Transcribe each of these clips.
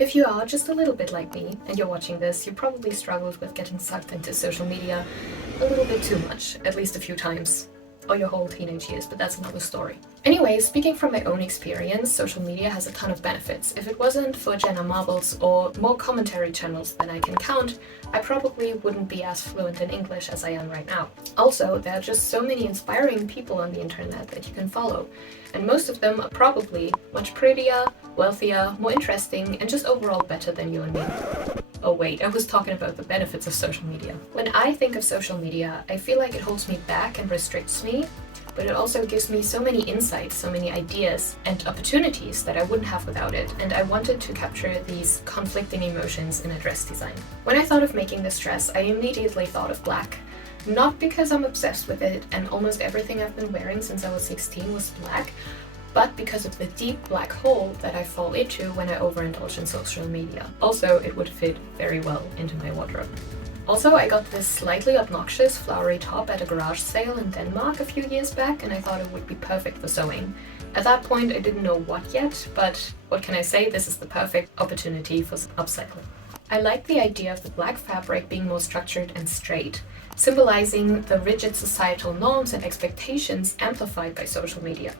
If you are just a little bit like me and you're watching this, you probably struggled with getting sucked into social media a little bit too much, at least a few times, or your whole teenage years, but that's another story. Anyway, speaking from my own experience, social media has a ton of benefits. If it wasn't for Jenna Marbles or more commentary channels than I can count, I probably wouldn't be as fluent in English as I am right now. Also, there are just so many inspiring people on the internet that you can follow, and most of them are probably much prettier, wealthier, more interesting, and just overall better than you and me. Oh wait, I was talking about the benefits of social media. When I think of social media, I feel like it holds me back and restricts me, but it also gives me so many insights, so many ideas and opportunities that I wouldn't have without it, and I wanted to capture these conflicting emotions in a dress design. When I thought of making this dress, I immediately thought of black. Not because I'm obsessed with it and almost everything I've been wearing since I was 16 was black, but because of the deep black hole that I fall into when I overindulge in social media. Also, it would fit very well into my wardrobe. Also, I got this slightly obnoxious flowery top at a garage sale in Denmark a few years back, and I thought it would be perfect for sewing. At that point, I didn't know what yet, but what can I say? This is the perfect opportunity for upcycling. I like the idea of the black fabric being more structured and straight, symbolizing the rigid societal norms and expectations amplified by social media.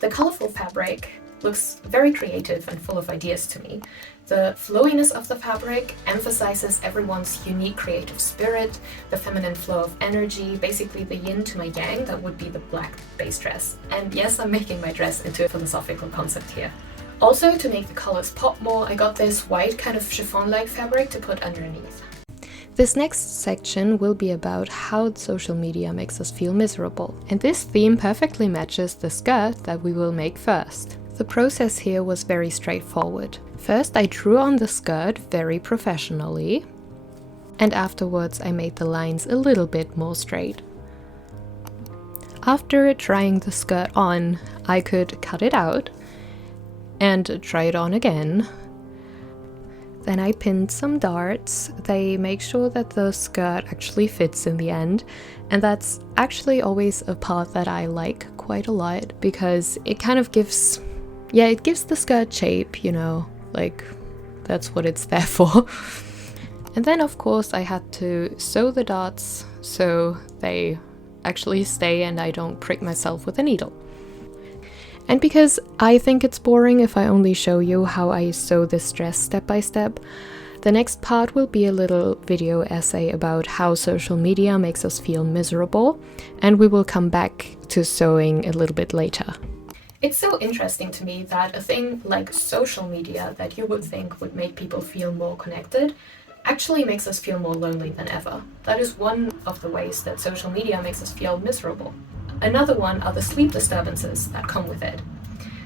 The colorful fabric looks very creative and full of ideas to me. The flowiness of the fabric emphasizes everyone's unique creative spirit, the feminine flow of energy, basically the yin to my yang that would be the black base dress. And yes, I'm making my dress into a philosophical concept here. Also, to make the colors pop more, I got this white kind of chiffon-like fabric to put underneath. This next section will be about how social media makes us feel miserable, and this theme perfectly matches the skirt that we will make first. The process here was very straightforward. First, I drew on the skirt very professionally, and afterwards I made the lines a little bit more straight. After trying the skirt on, I could cut it out and try it on again. Then I pinned some darts. They make sure that the skirt actually fits in the end, and that's actually always a part that I like quite a lot because it kind of gives, it gives the skirt shape, you know, like that's what it's there for. And then of course I had to sew the darts so they actually stay and I don't prick myself with a needle. And because I think it's boring if I only show you how I sew this dress step by step, the next part will be a little video essay about how social media makes us feel miserable, and we will come back to sewing a little bit later. It's so interesting to me that a thing like social media that you would think would make people feel more connected actually makes us feel more lonely than ever. That is one of the ways that social media makes us feel miserable. Another one are the sleep disturbances that come with it.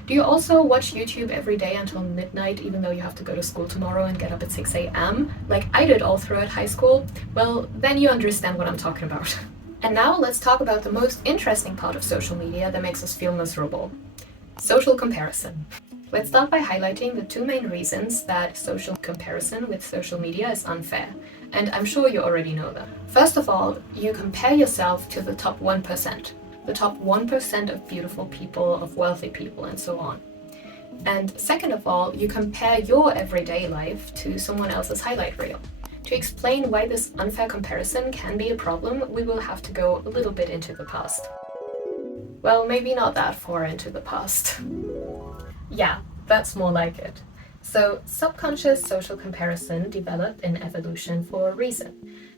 Do you also watch YouTube every day until midnight even though you have to go to school tomorrow and get up at 6 a.m. like I did all throughout high school? Well, then you understand what I'm talking about. And now let's talk about the most interesting part of social media that makes us feel miserable. Social comparison. Let's start by highlighting the two main reasons that social comparison with social media is unfair. And I'm sure you already know them. First of all, you compare yourself to the top 1%. The top 1% of beautiful people, of wealthy people, and so on. And second of all, you compare your everyday life to someone else's highlight reel. To explain why this unfair comparison can be a problem, we will have to go a little bit into the past. Well, maybe not that far into the past. Yeah, that's more like it. So, subconscious social comparison developed in evolution for a reason.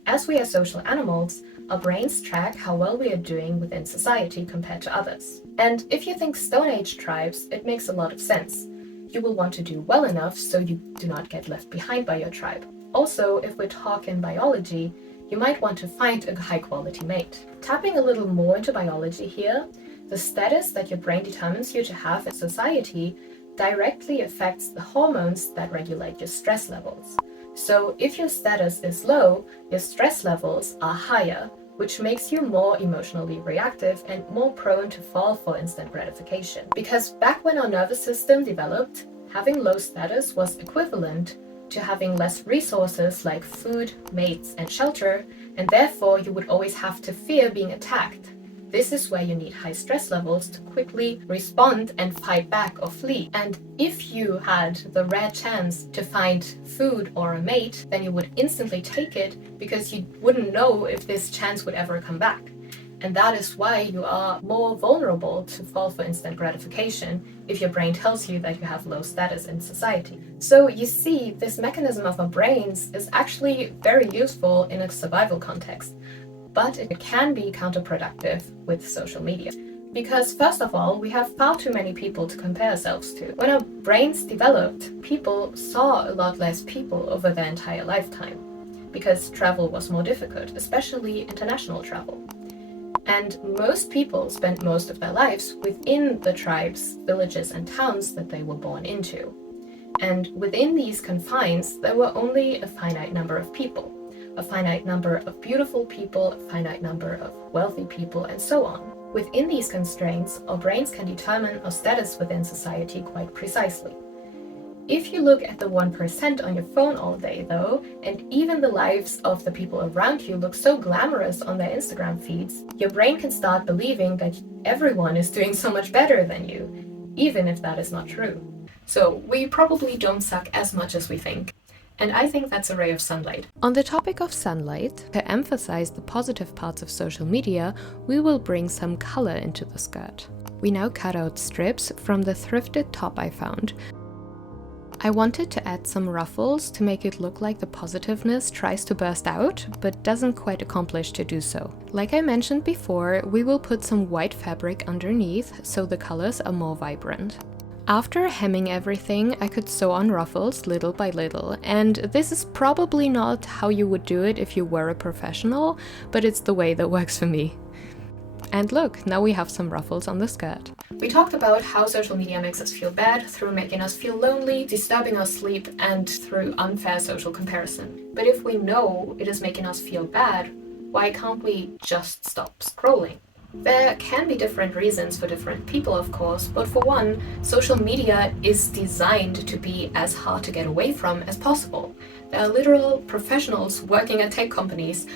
As we are social animals, our brains track how well we are doing within society compared to others. And if you think Stone Age tribes, it makes a lot of sense. You will want to do well enough so you do not get left behind by your tribe. Also, if we talk in biology, you might want to find a high-quality mate. Tapping a little more into biology here, the status that your brain determines you to have in society directly affects the hormones that regulate your stress levels. So if your status is low, your stress levels are higher, which makes you more emotionally reactive and more prone to fall for instant gratification. Because back when our nervous system developed, having low status was equivalent to having less resources like food, mates, and shelter, and therefore you would always have to fear being attacked. This is where you need high stress levels to quickly respond and fight back or flee. And if you had the rare chance to find food or a mate, then you would instantly take it because you wouldn't know if this chance would ever come back. And that is why you are more vulnerable to fall for instant gratification if your brain tells you that you have low status in society. So you see, this mechanism of our brains is actually very useful in a survival context, but it can be counterproductive with social media. Because first of all, we have far too many people to compare ourselves to. When our brains developed, people saw a lot less people over their entire lifetime, because travel was more difficult, especially international travel. And most people spent most of their lives within the tribes, villages, and towns that they were born into. And within these confines, there were only a finite number of people, a finite number of beautiful people, a finite number of wealthy people, and so on. Within these constraints, our brains can determine our status within society quite precisely. If you look at the 1% on your phone all day, though, and even the lives of the people around you look so glamorous on their Instagram feeds, your brain can start believing that everyone is doing so much better than you, even if that is not true. So we probably don't suck as much as we think. And I think that's a ray of sunlight. On the topic of sunlight, to emphasize the positive parts of social media, we will bring some color into the skirt. We now cut out strips from the thrifted top I found. I wanted to add some ruffles to make it look like the positiveness tries to burst out, but doesn't quite accomplish to do so. Like I mentioned before, we will put some white fabric underneath so the colors are more vibrant. After hemming everything, I could sew on ruffles little by little, and this is probably not how you would do it if you were a professional, but it's the way that works for me. And look, now we have some ruffles on the skirt. We talked about how social media makes us feel bad through making us feel lonely, disturbing our sleep, and through unfair social comparison. But if we know it is making us feel bad, why can't we just stop scrolling? There can be different reasons for different people, of course, but for one, social media is designed to be as hard to get away from as possible. There are literal professionals working at tech companies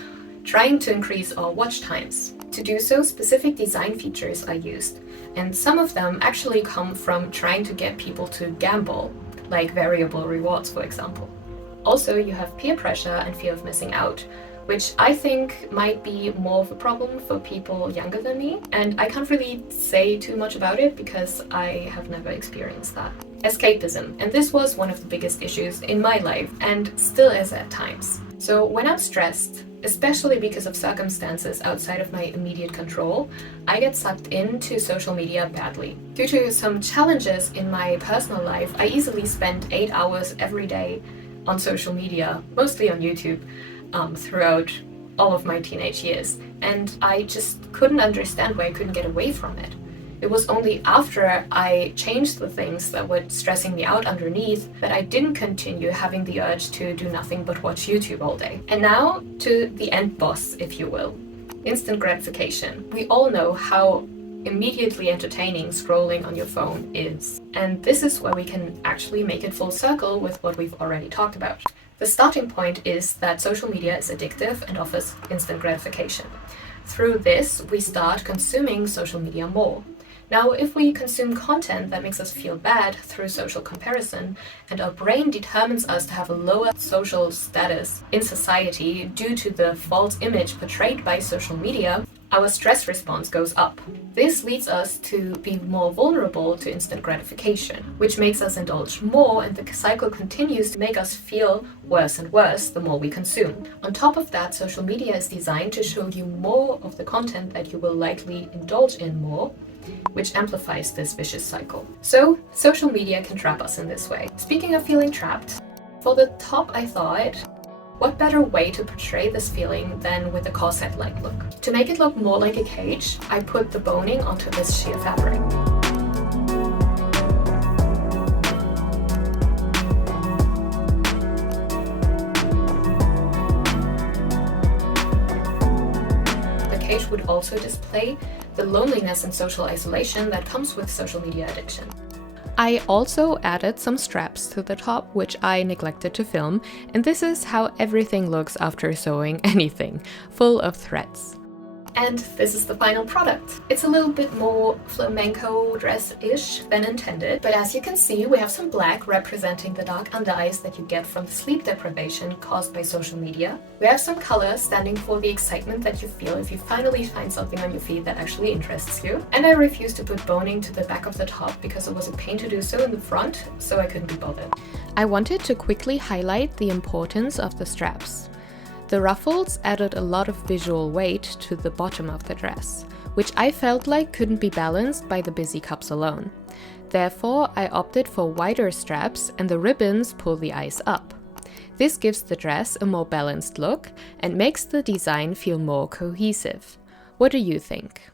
trying to increase our watch times. To do so, specific design features are used, and some of them actually come from trying to get people to gamble, like variable rewards, for example. Also, you have peer pressure and fear of missing out, which I think might be more of a problem for people younger than me, and I can't really say too much about it because I have never experienced that. Escapism, and this was one of the biggest issues in my life, and still is at times. So when I'm stressed, especially because of circumstances outside of my immediate control, I get sucked into social media badly. Due to some challenges in my personal life, I easily spend 8 hours every day on social media, mostly on YouTube, throughout all of my teenage years, and I just couldn't understand why I couldn't get away from it. It was only after I changed the things that were stressing me out underneath that I didn't continue having the urge to do nothing but watch YouTube all day. And now to the end boss, if you will. Instant gratification. We all know how immediately entertaining scrolling on your phone is. And this is where we can actually make it full circle with what we've already talked about. The starting point is that social media is addictive and offers instant gratification. Through this, we start consuming social media more. Now, if we consume content that makes us feel bad through social comparison, and our brain determines us to have a lower social status in society due to the false image portrayed by social media, our stress response goes up. This leads us to be more vulnerable to instant gratification, which makes us indulge more, and the cycle continues to make us feel worse and worse the more we consume. On top of that, social media is designed to show you more of the content that you will likely indulge in more, which amplifies this vicious cycle. So, social media can trap us in this way. Speaking of feeling trapped, for the top I thought, what better way to portray this feeling than with a corset-like look? To make it look more like a cage, I put the boning onto this sheer fabric. The cage would also display the loneliness and social isolation that comes with social media addiction. I also added some straps to the top, which I neglected to film, and this is how everything looks after sewing anything, full of threads. And this is the final product. It's a little bit more flamenco dress-ish than intended, but as you can see, we have some black representing the dark under eyes that you get from the sleep deprivation caused by social media. We have some color standing for the excitement that you feel if you finally find something on your feed that actually interests you. And I refused to put boning to the back of the top because it was a pain to do so in the front, so I couldn't be bothered. I wanted to quickly highlight the importance of the straps. The ruffles added a lot of visual weight to the bottom of the dress, which I felt like couldn't be balanced by the busy cups alone. Therefore, I opted for wider straps and the ribbons pull the eyes up. This gives the dress a more balanced look and makes the design feel more cohesive. What do you think?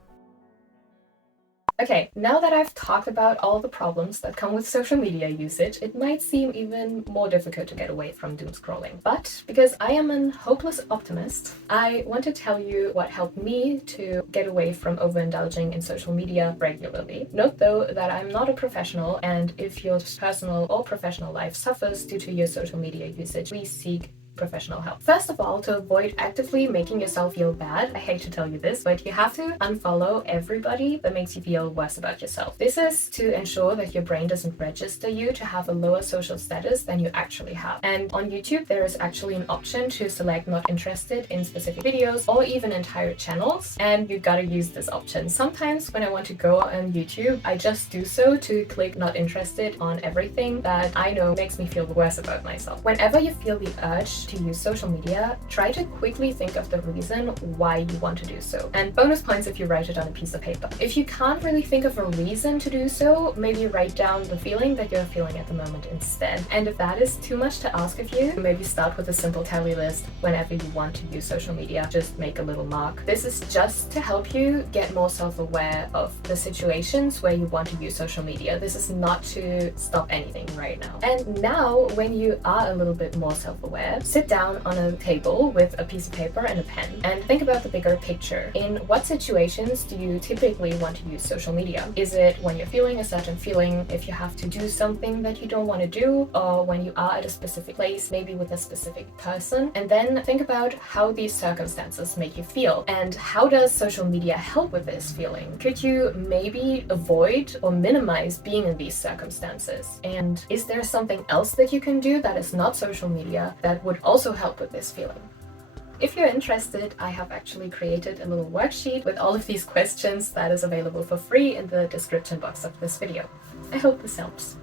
Okay, now that I've talked about all the problems that come with social media usage, it might seem even more difficult to get away from doom scrolling. But because I am an hopeless optimist, I want to tell you what helped me to get away from overindulging in social media regularly. Note though that I'm not a professional, and if your personal or professional life suffers due to your social media usage, please seek professional help. First of all, to avoid actively making yourself feel bad, I hate to tell you this, but you have to unfollow everybody that makes you feel worse about yourself. This is to ensure that your brain doesn't register you to have a lower social status than you actually have. And on YouTube, there is actually an option to select not interested in specific videos or even entire channels, and you gotta use this option. Sometimes when I want to go on YouTube, I just do so to click not interested on everything that I know makes me feel worse about myself. Whenever you feel the urge to use social media, try to quickly think of the reason why you want to do so. And bonus points if you write it on a piece of paper. If you can't really think of a reason to do so, maybe write down the feeling that you're feeling at the moment instead. And if that is too much to ask of you, maybe start with a simple tally list. Whenever you want to use social media, just make a little mark. This is just to help you get more self-aware of the situations where you want to use social media. This is not to stop anything right now. And now, when you are a little bit more self-aware, sit down on a table with a piece of paper and a pen and think about the bigger picture. In what situations do you typically want to use social media? Is it when you're feeling a certain feeling, if you have to do something that you don't want to do, or when you are at a specific place, maybe with a specific person? And then think about how these circumstances make you feel and how does social media help with this feeling? Could you maybe avoid or minimize being in these circumstances? And is there something else that you can do that is not social media that would also help with this feeling? If you're interested, I have actually created a little worksheet with all of these questions that is available for free in the description box of this video. I hope this helps.